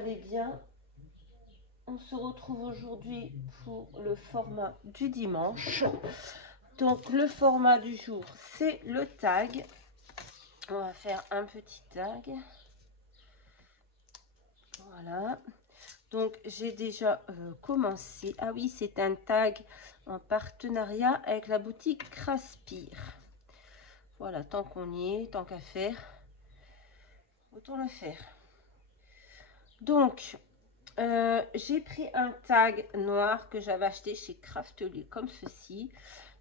allez bien. On se retrouve aujourd'hui pour le format du dimanche. Donc le format du jour, c'est le tag. On va faire un petit tag. Voilà. Donc j'ai déjà commencé. Ah oui, c'est un tag en partenariat avec la boutique Craspire. Voilà, tant qu'on y est, tant qu'à faire, autant le faire. Donc, j'ai pris un tag noir que j'avais acheté chez Craftelier comme ceci.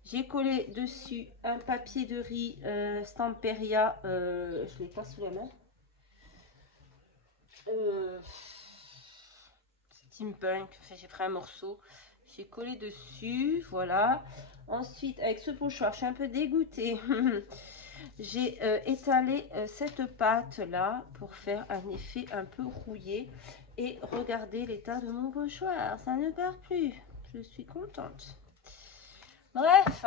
J'ai collé dessus un papier de riz Stamperia, je ne l'ai pas sous la main. Steampunk, enfin, j'ai pris un morceau, j'ai collé dessus, voilà. Ensuite, avec ce pochoir, je suis un peu dégoûtée. J'ai étalé cette pâte là pour faire un effet un peu rouillé. Et regardez l'état de mon pochoir, ça ne part plus. Je suis contente. Bref,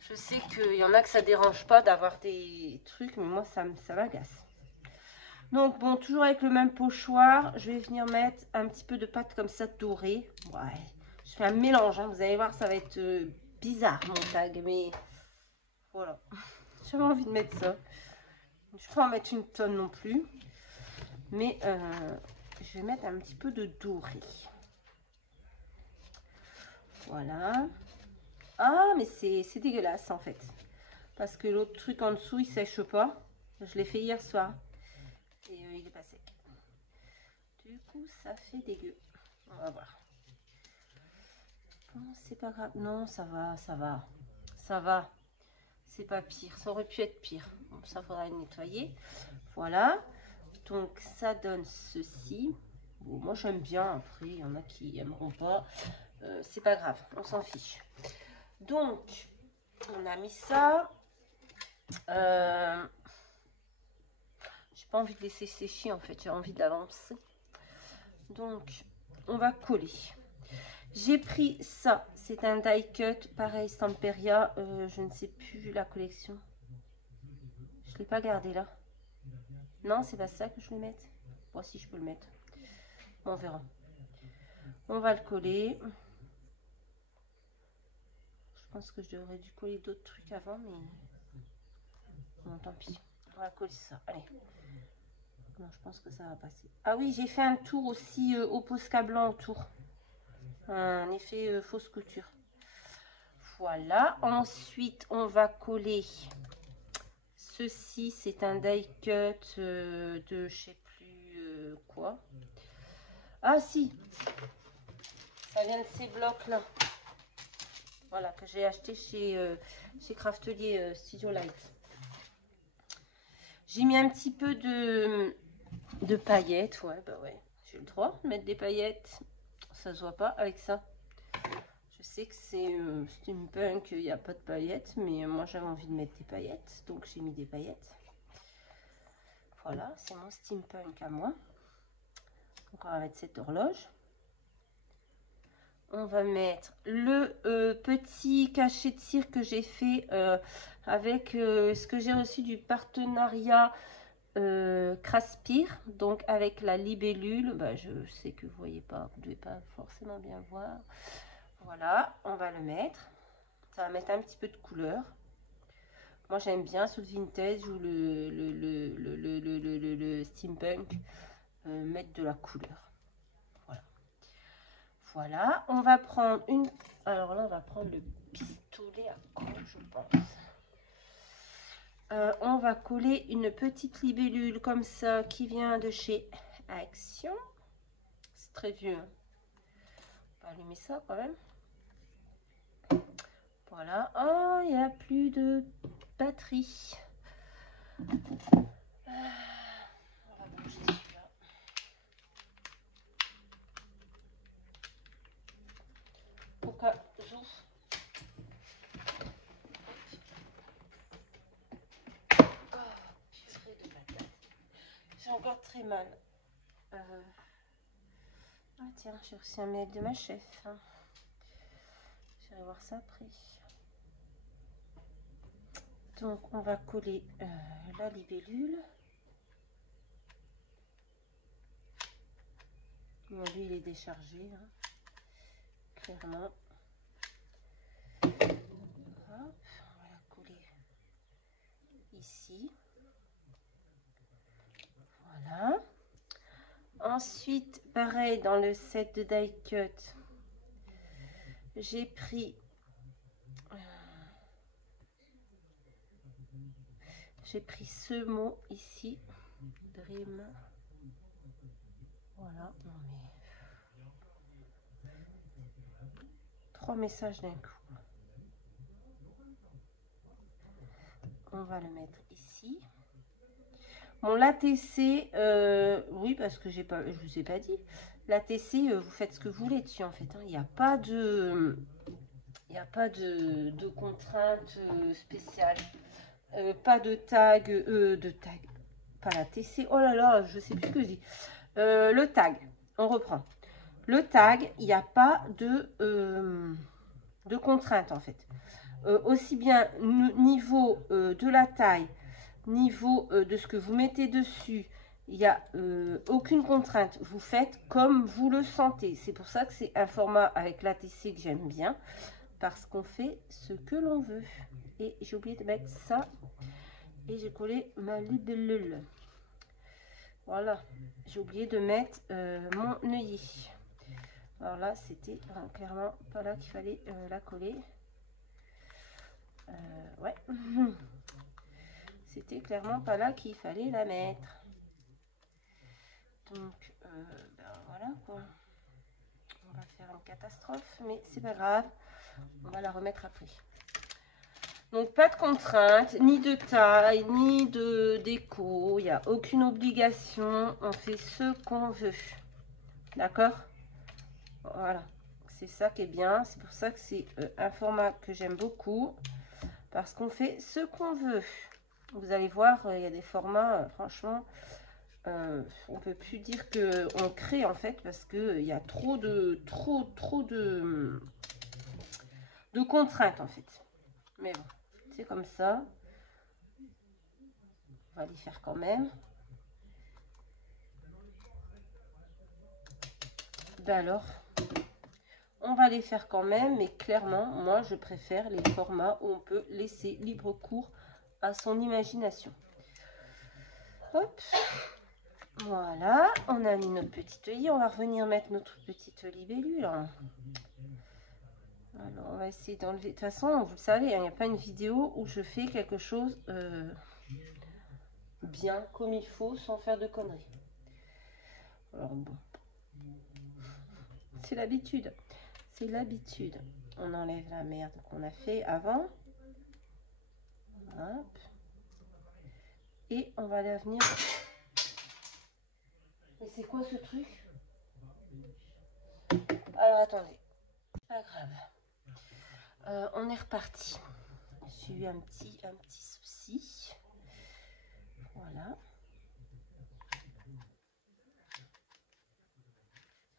je sais qu'il y en a que ça dérange pas d'avoir des trucs, mais moi ça m'agace. Donc bon, toujours avec le même pochoir, je vais venir mettre un petit peu de pâte comme ça dorée. Ouais, je fais un mélange, hein. Vous allez voir, ça va être bizarre mon tag, mais voilà. J'avais envie de mettre ça. Je ne vais pas en mettre une tonne non plus. Mais je vais mettre un petit peu de doré. Voilà. Ah, mais c'est dégueulasse en fait. Parce que l'autre truc en dessous, il sèche pas. Je l'ai fait hier soir. Et il est pas sec. Du coup, ça fait dégueu. On va voir. Bon, c'est pas grave. Non, ça va, ça va. Ça va. C'est pas pire. Ça aurait pu être pire. Bon, ça faudra le nettoyer. Voilà. Donc, ça donne ceci. Bon, moi, j'aime bien. Après, il y en a qui aimeront pas. C'est pas grave. On s'en fiche. Donc, on a mis ça. J'ai pas envie de laisser sécher en fait. J'ai envie d'avancer. Donc, on va coller. J'ai pris ça, c'est un die cut, pareil Stamperia, je ne sais plus la collection. Je ne l'ai pas gardé là. Non, c'est pas ça que je vais mettre. Bon, si je peux le mettre. Bon, on verra. On va le coller. Je pense que je devrais dû coller d'autres trucs avant, mais bon, tant pis. On va coller ça. Allez. Non, je pense que ça va passer. Ah oui, j'ai fait un tour aussi au Posca blanc autour. Un effet fausse couture. Voilà. Ensuite, on va coller. Ceci, c'est un die cut de je sais plus quoi. Ah si, ça vient de ces blocs là. Voilà, que j'ai acheté chez Craftelier Studio Light. J'ai mis un petit peu de paillettes. Ouais, bah ouais, j'ai le droit de mettre des paillettes. Ça se voit pas avec ça. Je sais que c'est steampunk, il n'y a pas de paillettes, mais moi j'avais envie de mettre des paillettes, donc j'ai mis des paillettes. Voilà, c'est mon steampunk à moi. Donc on va mettre cette horloge. On va mettre le petit cachet de cire que j'ai fait avec ce que j'ai reçu du partenariat Craspire, donc avec la libellule. Bah, je sais que vous voyez pas, vous devez pas forcément bien voir. Voilà, on va le mettre. Ça va mettre un petit peu de couleur. Moi j'aime bien sur le vintage ou le steampunk mettre de la couleur. Voilà, on va prendre une... Alors là, on va prendre le pistolet à colle, je pense. On va coller une petite libellule comme ça qui vient de chez Action. C'est très vieux. On va allumer ça quand même. Voilà. Oh, il n'y a plus de batterie. On va bouger celui-là. Au cas où. J'ai encore très mal. Ah tiens, j'ai reçu un mail de ma chef. Je vais voir ça après. Donc on va coller la libellule. Bon, lui, il est déchargé, hein, clairement. Hop, on va la coller ici. Voilà. Ensuite, pareil, dans le set de die cut, j'ai pris ce mot ici, Dream. Voilà, non mais 3 messages d'un coup. On va le mettre ici. Bon, l'ATC, oui, parce que je vous ai pas dit. L'ATC, vous faites ce que vous voulez dessus en fait. Hein. Il n'y a pas de, de contraintes spéciales. Pas de tag, pas l'ATC. Oh là là, je sais plus ce que je dis. Le tag, on reprend. Le tag, il n'y a pas de contraintes en fait. Aussi bien niveau de la taille, niveau de ce que vous mettez dessus, il n'y a aucune contrainte. Vous faites comme vous le sentez. C'est pour ça que c'est un format avec l'ATC que j'aime bien. Parce qu'on fait ce que l'on veut. Et j'ai oublié de mettre ça. Et j'ai collé ma libellule. Voilà. J'ai oublié de mettre mon œillet. Alors là, c'était clairement pas là qu'il fallait la coller. Ouais. C'était clairement pas là qu'il fallait la mettre. Donc, ben voilà quoi. On va faire une catastrophe, mais c'est pas grave. On va la remettre après. Donc, pas de contrainte, ni de taille, ni de déco. Il n'y a aucune obligation. On fait ce qu'on veut. D'accord? Voilà. C'est ça qui est bien. C'est pour ça que c'est un format que j'aime beaucoup. Parce qu'on fait ce qu'on veut. Vous allez voir, il y a des formats, franchement, on ne peut plus dire qu'on crée en fait. Parce qu'il y a trop de contraintes en fait. Mais bon, c'est comme ça. On va les faire quand même. Ben alors, on va les faire quand même, mais clairement, moi, je préfère les formats où on peut laisser libre cours à son imagination. Hop. Voilà, on a mis notre petit œillet. On va revenir mettre notre petite libellule. Alors, on va essayer d'enlever. De toute façon, vous le savez, il n'y a pas une vidéo où je fais quelque chose bien comme il faut, sans faire de conneries. Alors bon, c'est l'habitude. C'est l'habitude. On enlève la merde qu'on a fait avant. Hop. Et on va aller venir. Mais c'est quoi ce truc? Alors attendez. Pas grave. On est reparti. J'ai eu un petit souci. Voilà.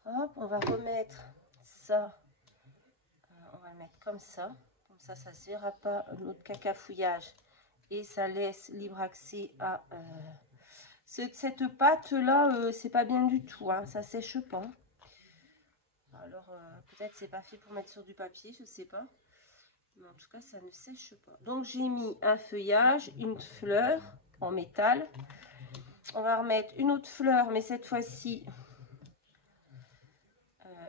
Hop, on va remettre ça. On va le mettre comme ça. Comme ça, ça ne se verra pas notre cacafouillage. Et ça laisse libre accès à cette pâte là. C'est pas bien du tout. Hein, ça sèche pas. Alors peut-être c'est pas fait pour mettre sur du papier, je sais pas. Mais en tout cas, ça ne sèche pas. Donc j'ai mis un feuillage, une fleur en métal. On va remettre une autre fleur, mais cette fois-ci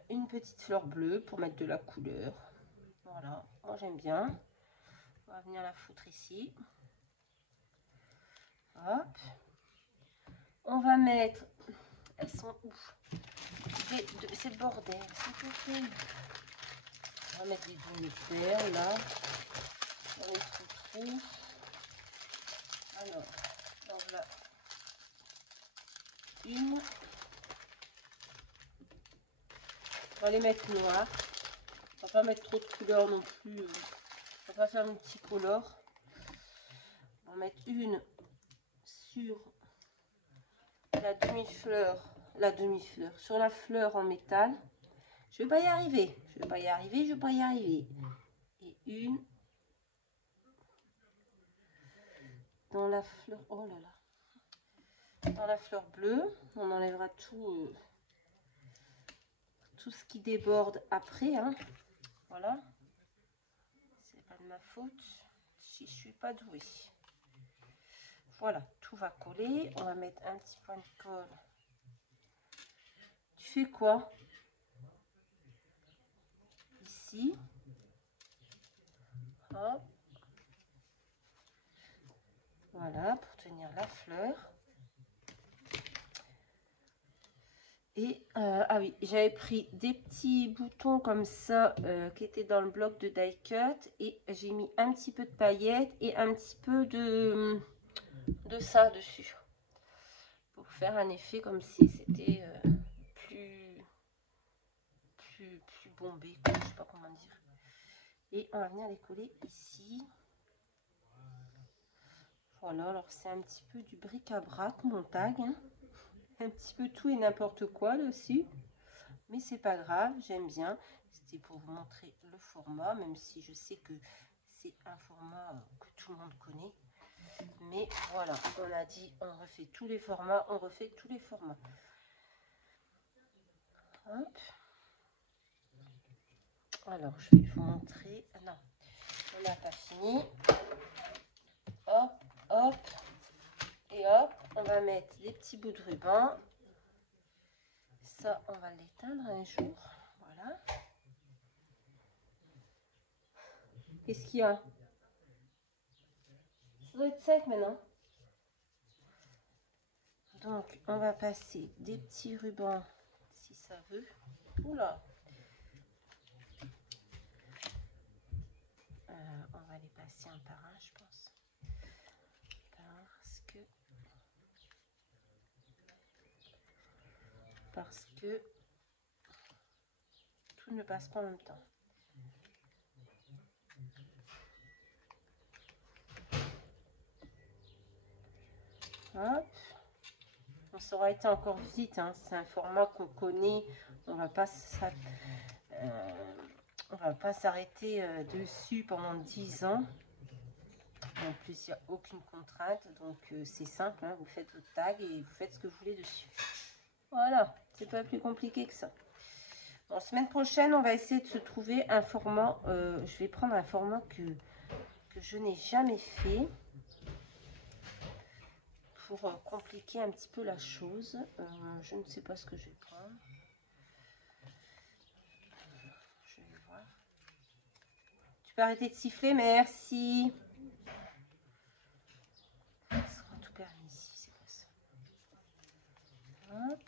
une petite fleur bleue pour mettre de la couleur. Voilà, moi j'aime bien. On va venir la foutre ici. Hop. On va mettre. Elles sont où? C'est le bordel. On va mettre des demi-perles là. Dans les trous. Alors, voilà. Une. On va les mettre noires. On va pas mettre trop de couleurs non plus. On va pas faire un petit color. On va mettre une sur la demi-fleur. Sur la fleur en métal. Je vais pas y arriver. Je vais pas y arriver. Et une dans la fleur. Oh là là. Dans la fleur bleue. On enlèvera tout. tout ce qui déborde après, hein. Voilà. C'est pas de ma faute si je suis pas douée. Voilà, tout va coller. On va mettre un petit point de colle. Tu fais quoi? Ici. Hop. Voilà, pour tenir la fleur. Et, ah oui, j'avais pris des petits boutons comme ça qui étaient dans le bloc de die cut. Et j'ai mis un petit peu de paillettes et un petit peu de ça dessus. Pour faire un effet comme si c'était plus bombé, quoi, je sais pas comment dire. Et on va venir les coller ici. Voilà, alors c'est un petit peu du bric-à-brac mon tag, hein. Un petit peu tout et n'importe quoi dessus, mais c'est pas grave, j'aime bien. C'était pour vous montrer le format, même si je sais que c'est un format que tout le monde connaît. Mais voilà, on a dit on refait tous les formats, on refait tous les formats. Hop. Alors je vais vous montrer. Non, on n'a pas fini. Hop, hop. Et hop, on va mettre des petits bouts de ruban. Ça, on va l'éteindre un jour. Voilà. Qu'est-ce qu'il y a? Ça doit être sec maintenant. Donc, on va passer des petits rubans, si ça veut. Oula. On va les passer un par un, je pense. Parce que tout ne passe pas en même temps. Hop. Ça aura été encore vite, hein. C'est un format qu'on connaît. On va pas s'arrêter dessus pendant 10 ans. En plus, il n'y a aucune contrainte. Donc, c'est simple, hein. Vous faites votre tag et vous faites ce que vous voulez dessus. Voilà, c'est pas plus compliqué que ça. Bon, semaine prochaine, on va essayer de se trouver un format. Je vais prendre un format que je n'ai jamais fait. Pour compliquer un petit peu la chose. Je ne sais pas ce que je vais prendre. Je vais voir. Tu peux arrêter de siffler, merci. Ça sera tout permis ici, c'est quoi ça? Hop.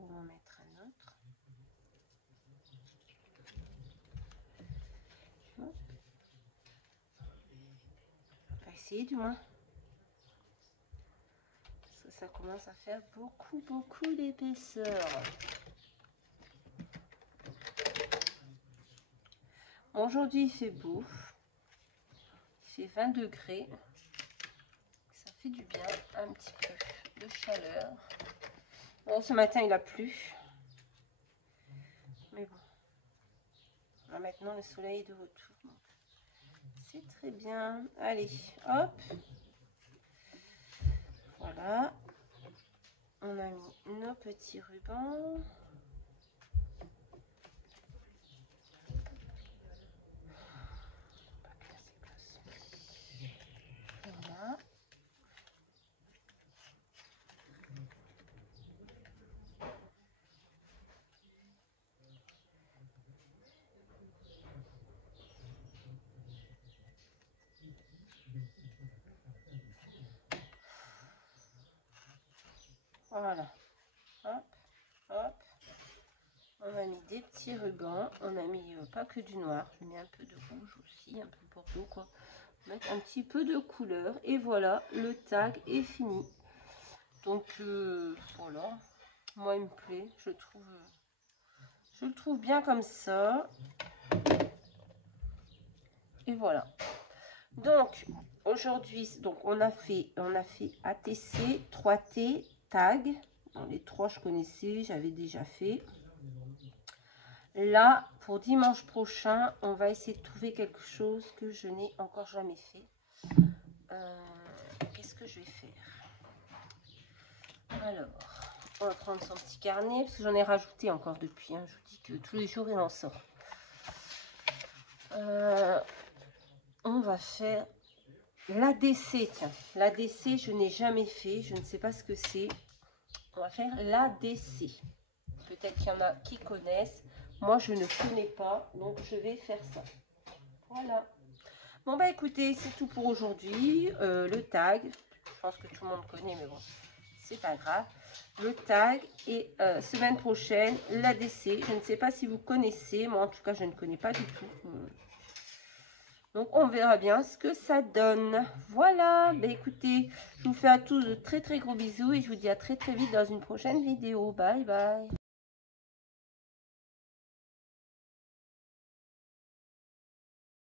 On va en mettre un autre. Hop. On va essayer du moins. Parce que ça commence à faire beaucoup d'épaisseur. Aujourd'hui, il fait beau. Il fait 20 degrés. Ça fait du bien, un petit peu de chaleur. Bon, ce matin, il a plu. Mais bon. Là, maintenant, le soleil est de retour. C'est très bien. Allez, hop. Voilà. On a mis nos petits rubans. Voilà. Voilà. Hop, hop. On a mis des petits rubans. On a mis pas que du noir. Je mets un peu de rouge aussi, un peu de bordeaux, quoi. Mettre un petit peu de couleur. Et voilà, le tag est fini. Donc, voilà. Moi, il me plaît. Je le trouve bien comme ça. Et voilà. Donc, aujourd'hui, on a fait ATC, 3T, tag. Bon, les 3, je connaissais, j'avais déjà fait. Là, pour dimanche prochain, on va essayer de trouver quelque chose que je n'ai encore jamais fait. Qu'est-ce que je vais faire? Alors, On va prendre son petit carnet, parce que j'en ai rajouté encore depuis. Hein. Je vous dis que tous les jours, il en sort. On va faire l'ADC. Tiens, l'ADC, je n'ai jamais fait. Je ne sais pas ce que c'est. On va faire l'ADC. Peut-être qu'il y en a qui connaissent. Moi, je ne connais pas. Donc, je vais faire ça. Voilà. Bon, bah écoutez, c'est tout pour aujourd'hui. Le tag. Je pense que tout le monde connaît, mais bon, c'est pas grave. Le tag et semaine prochaine, l'ADC. Je ne sais pas si vous connaissez. Moi, en tout cas, je ne connais pas du tout. Donc, on verra bien ce que ça donne. Voilà. Bah, écoutez, je vous fais à tous de très, très gros bisous et je vous dis à très, très vite dans une prochaine vidéo. Bye, bye.